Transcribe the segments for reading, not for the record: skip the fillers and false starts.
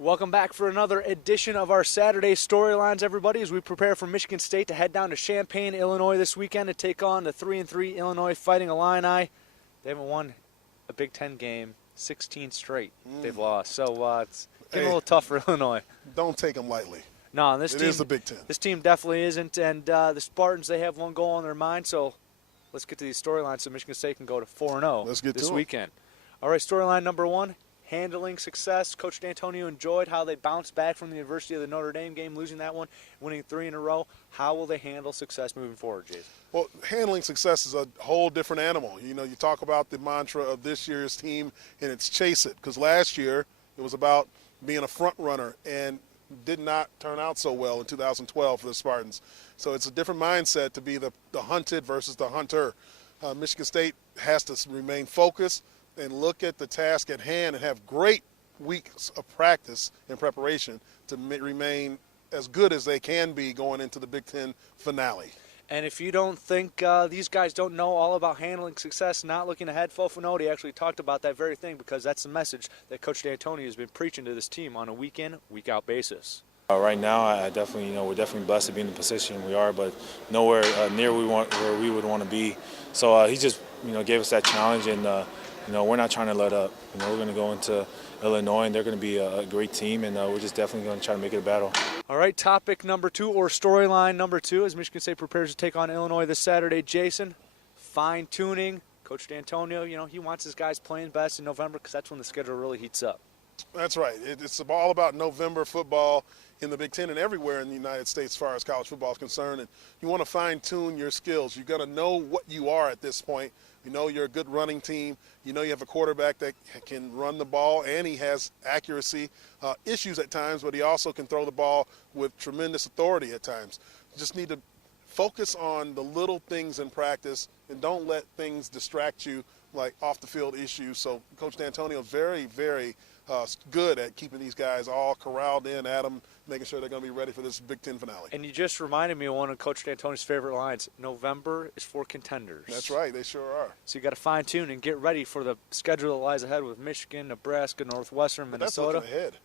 Welcome back for another edition of our Saturday Storylines, everybody, as we prepare for Michigan State to head down to Champaign, Illinois this weekend to take on the 3-3 Illinois Fighting Illini. They haven't won a Big Ten game 16 straight. They've lost. So it's getting a little tough for Illinois. Don't take them lightly. No, this team is the Big Ten. This team definitely isn't. And the Spartans, they have one goal on their mind. So let's get to these storylines so Michigan State can go to 4-0 this weekend. All right, storyline number one. Handling success. Coach D'Antonio enjoyed how they bounced back from the adversity of the Notre Dame game, losing that one, winning 3 in a row. How will they handle success moving forward, Jason? Well, handling success is a whole different animal. You know, you talk about the mantra of this year's team, and it's chase it. Because last year, it was about being a front runner and did not turn out so well in 2012 for the Spartans. So it's a different mindset to be the hunted versus the hunter. Michigan State has to remain focused and look at the task at hand and have great weeks of practice and preparation to remain as good as they can be going into the Big Ten finale. And if you don't think these guys don't know all about handling success, not looking ahead, Fofanoti actually talked about that very thing because that's the message that Coach D'Antonio has been preaching to this team on a week-in, week-out basis. Right now, I definitely, we're definitely blessed to be in the position we are, but nowhere near where we would want to be. So he just, gave us that challenge, and we're not trying to let up. We're going to go into Illinois, and they're going to be a great team, and we're just definitely going to try to make it a battle. All right, topic number 2, or storyline number 2, as Michigan State prepares to take on Illinois this Saturday. Jason, fine-tuning. Coach D'Antonio, he wants his guys playing best in November because that's when the schedule really heats up. That's right. It's all about November football in the Big Ten and everywhere in the United States as far as college football is concerned. And you want to fine-tune your skills. You've got to know what you are at this point. You know you're a good running team. You know you have a quarterback that can run the ball, and he has accuracy issues at times, but he also can throw the ball with tremendous authority at times. You just need to focus on the little things in practice and don't let things distract you like off-the-field issues. So Coach D'Antonio is very, very good at keeping these guys all corralled in at them, making sure they're going to be ready for this Big Ten finale. And you just reminded me of one of Coach D'Antonio's favorite lines. November is for contenders. That's right. They sure are. So you got to fine-tune and get ready for the schedule that lies ahead with Michigan, Nebraska, Northwestern, Minnesota. That's looking ahead.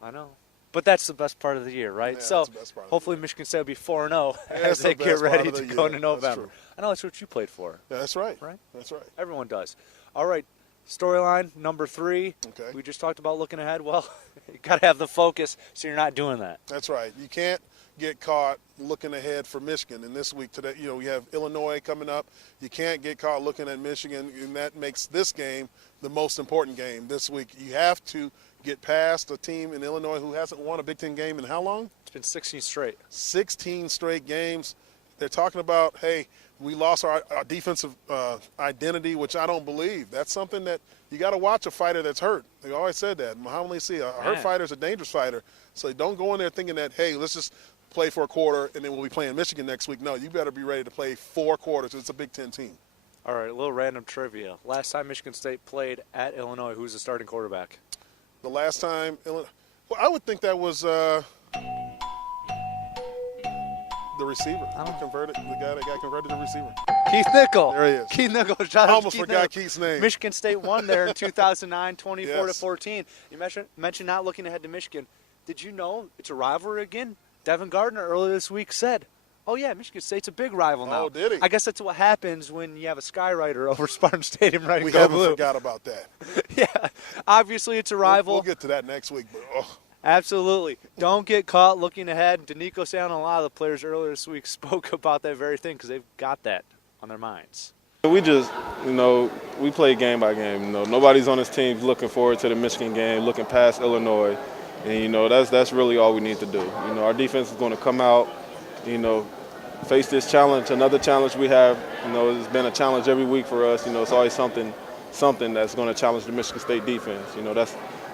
I know. But that's the best part of the year, right? Yeah, so hopefully Michigan State will be 4-0 as they get ready to go into November. I know that's what you played for. Yeah, that's right. Right? That's right. Everyone does. All right. Storyline number 3. Okay. We just talked about looking ahead. Well, you got to have the focus, so you're not doing that. That's right. You can't get caught looking ahead for Michigan. And this week today, we have Illinois coming up. You can't get caught looking at Michigan, and that makes this game the most important game this week. You have to get past a team in Illinois who hasn't won a Big Ten game in how long? It's been 16 straight. 16 straight games. They're talking about, hey, we lost our defensive identity, which I don't believe. That's something that you got to watch a fighter that's hurt. They always said that. Muhammad Ali see, a hurt fighter is a dangerous fighter. So don't go in there thinking that, hey, let's just play for a quarter and then we'll be playing Michigan next week. No, you better be ready to play 4 quarters. It's a Big Ten team. All right, a little random trivia. Last time Michigan State played at Illinois, who was the starting quarterback? The last time Illinois, well, I would think that was the receiver. The guy that got converted to receiver. Keith Nickel. There he is. Keith Nickel. Shout I out almost to Keith forgot Nickel. Keith's name. Michigan State won there in 2009, 24-14. Yes. You mentioned not looking ahead to Michigan. Did you know it's a rivalry again? Devin Gardner earlier this week said, oh, yeah, Michigan State's a big rival now. Oh, did he? I guess that's what happens when you have a skywriter over Spartan Stadium right We haven't forgot about that. Yeah, obviously it's a rival. We'll get to that next week. But, Absolutely. Don't get caught looking ahead. Danico Sound and a lot of the players earlier this week spoke about that very thing because they've got that on their minds. We just, we play game by game. Nobody's on this team looking forward to the Michigan game, looking past Illinois. And, that's really all we need to do. Our defense is going to come out, face this challenge, another challenge we have. It's been a challenge every week for us. It's always something that's going to challenge the Michigan State defense.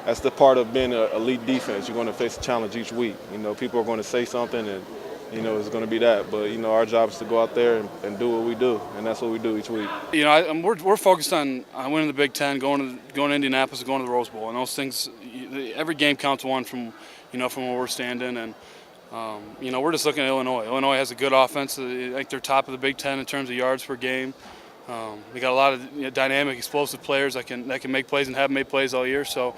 That's the part of being an elite defense. You're going to face a challenge each week. People are going to say something, and it's going to be that. But our job is to go out there and do what we do, and that's what we do each week. We're focused on winning the Big Ten, going to Indianapolis, and going to the Rose Bowl, and those things. Every game counts one from where we're standing, and we're just looking at Illinois. Illinois has a good offense. I think they're top of the Big Ten in terms of yards per game. We got a lot of dynamic, explosive players that can make plays and have made plays all year. So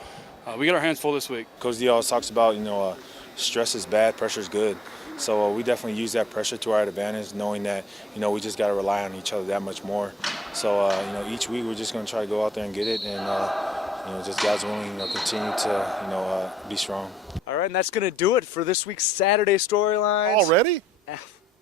we got our hands full this week. Coach D always talks about, stress is bad, pressure is good. So we definitely use that pressure to our advantage, knowing that, we just got to rely on each other that much more. So, each week we're just going to try to go out there and get it and, just God's willing, continue to, be strong. All right, and that's going to do it for this week's Saturday Storylines. Already?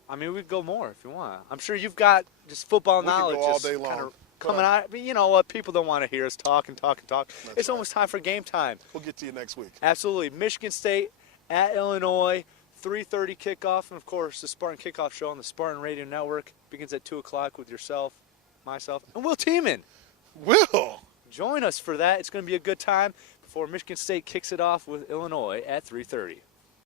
I mean, we could go more if you want. I'm sure you've got just football knowledge. We could go all day long. Kind of coming out. But you know what? People don't want to hear us talk and talk and talk. It's almost time for game time. We'll get to you next week. Absolutely. Michigan State at Illinois, 3:30 kickoff. And, of course, the Spartan Kickoff Show on the Spartan Radio Network begins at 2 o'clock with yourself, myself, and Will Tiemann. Will! Join us for that. It's going to be a good time before Michigan State kicks it off with Illinois at 3:30.